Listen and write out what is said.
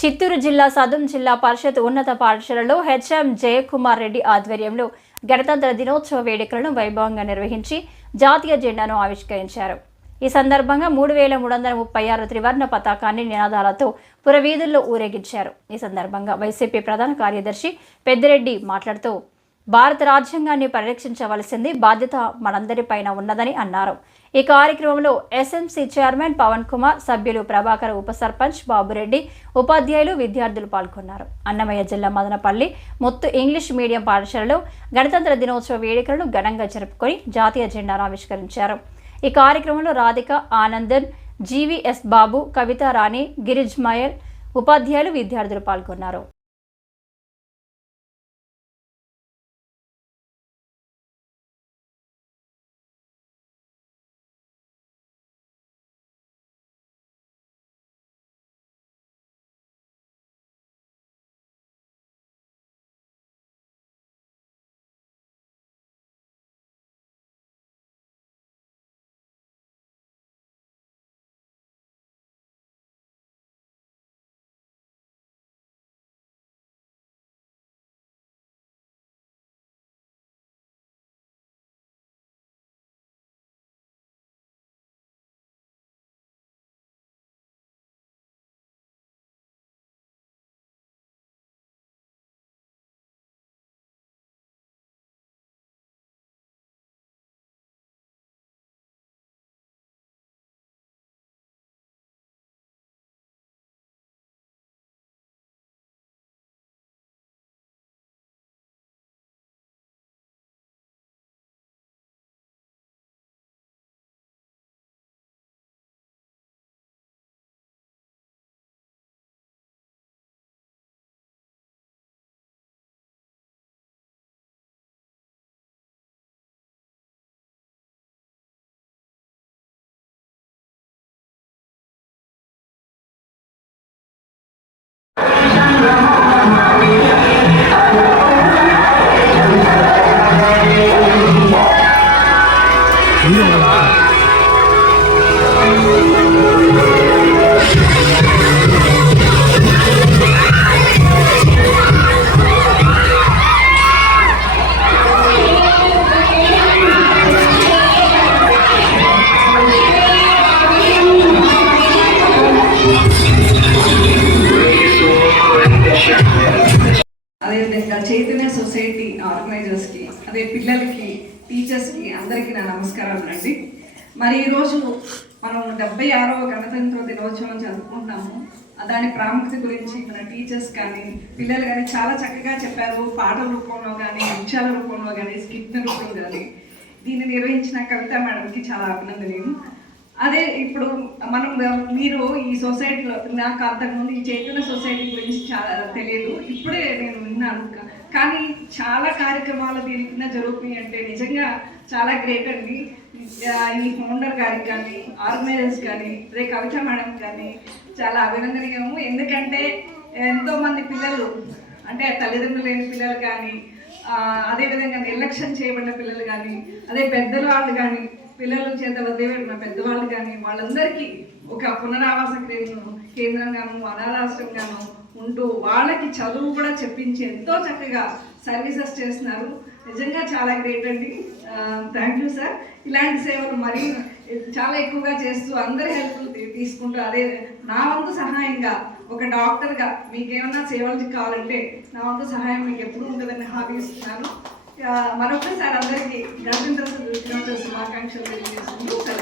చిత్తూరు జిల్లా సదుం జిల్లా పరిషత్ ఉన్నత పాఠశాలలో హెచ్ఎం జయకుమార్ రెడ్డి ఆధ్వర్యంలో గణతంత్ర దినోత్సవ వేడుకలను వైభవంగా నిర్వహించి జాతీయ జెండాను ఆవిష్కరించారు. ఈ సందర్భంగా మూడు వేల మూడు వందల ముప్పై ఆరు త్రివర్ణ పతాకాన్ని నినాదాలతో పురవీధుల్లో ఊరేగించారు. ఈ సందర్భంగా వైసీపీ ప్రధాన కార్యదర్శి పెద్దిరెడ్డి మాట్లాడుతూ భారత రాజ్యాంగాన్ని పరిరక్షించవలసింది బాధ్యత మనందరిపైన ఉన్నదని అన్నారు. ఈ కార్యక్రమంలో ఎస్ఎంసీ చైర్మన్ పవన్ కుమార్ సభ్యులు ప్రభాకర్ ఉప సర్పంచ్ బాబురెడ్డి ఉపాధ్యాయులు విద్యార్థులు పాల్గొన్నారు. అన్నమయ్య జిల్లా మదనపల్లి ముత్తు ఇంగ్లీష్ మీడియం పాఠశాలలో గణతంత్ర దినోత్సవ వేడుకలను ఘనంగా జరుపుకొని జాతీయ జెండాను ఆవిష్కరించారు. ఈ కార్యక్రమంలో రాధిక ఆనందన్ జీవీఎస్ బాబు కవితా రాణి గిరిజ్ మయర్ ఉపాధ్యాయులు విద్యార్థులు పాల్గొన్నారు. 像个魔法 చైతన్య సొసైటీ ఆర్గనైజర్స్కి అదే పిల్లలకి టీచర్స్కి అందరికీ నా నమస్కారాలు అండి. మరి ఈరోజు మనం డెబ్బై ఆరవ గణతంత్ర దినోత్సవం జరుపుకుంటున్నాము దాని ప్రాముఖ్యత గురించి మన టీచర్స్ కానీ పిల్లలు కానీ చాలా చక్కగా చెప్పారు. పాటల రూపంలో కానీ అంశాల రూపంలో కానీ స్కిట్ రూపంలో కానీ. దీన్ని నిర్వహించిన కవిత మేడంకి చాలా అభినందనీయం. అదే ఇప్పుడు మనం మీరు ఈ సొసైటీలో నాకు అంతకుముందు ఈ చైతన్య సొసైటీ గురించి చాలా తెలియదు. ఇప్పుడే నేను విన్నాను ఇంకా. కానీ చాలా కార్యక్రమాలు దీని కింద జరుగుతున్నాయి అంటే నిజంగా చాలా గ్రేట్ అండి. ఈ ఫౌండర్ గారికి కానీ ఆర్గనైజర్స్ కానీ అదే కవిత మేడం కానీ చాలా అభినందనీయము. ఎందుకంటే ఎంతోమంది పిల్లలు అంటే తల్లిదండ్రులు లేని పిల్లలు కానీ అదేవిధంగా నిర్లక్ష్యం చేయబడిన పిల్లలు కానీ అదే పెద్దల వాళ్ళు కానీ పిల్లల చేత వదిలిపెట్టిన పెద్దవాళ్ళు కానీ వాళ్ళందరికీ ఒక పునరావాస కేంద్రం కేంద్రంగాను అనాథాశ్రమంగాను ఉంటూ వాళ్ళకి చదువు కూడా చెప్పించి ఎంతో చక్కగా సర్వీసెస్ చేస్తున్నారు. నిజంగా చాలా గ్రేట్ అండి. థ్యాంక్ యూ సార్ ఇలాంటి సేవలు మరీ చాలా ఎక్కువగా చేస్తూ అందరి హెల్ప్ తీసుకుంటూ అదే నా వంతు సహాయంగా ఒక డాక్టర్గా మీకేమన్నా సేవలు కావాలంటే నా వంతు సహాయం మీకు ఎప్పుడు ఉంటుందని హామీ ఇస్తున్నాను మరొకసారి అందరికీ గణతంత్ర దినోత్సవ శుభాకాంక్షలు తెలియజేస్తుంది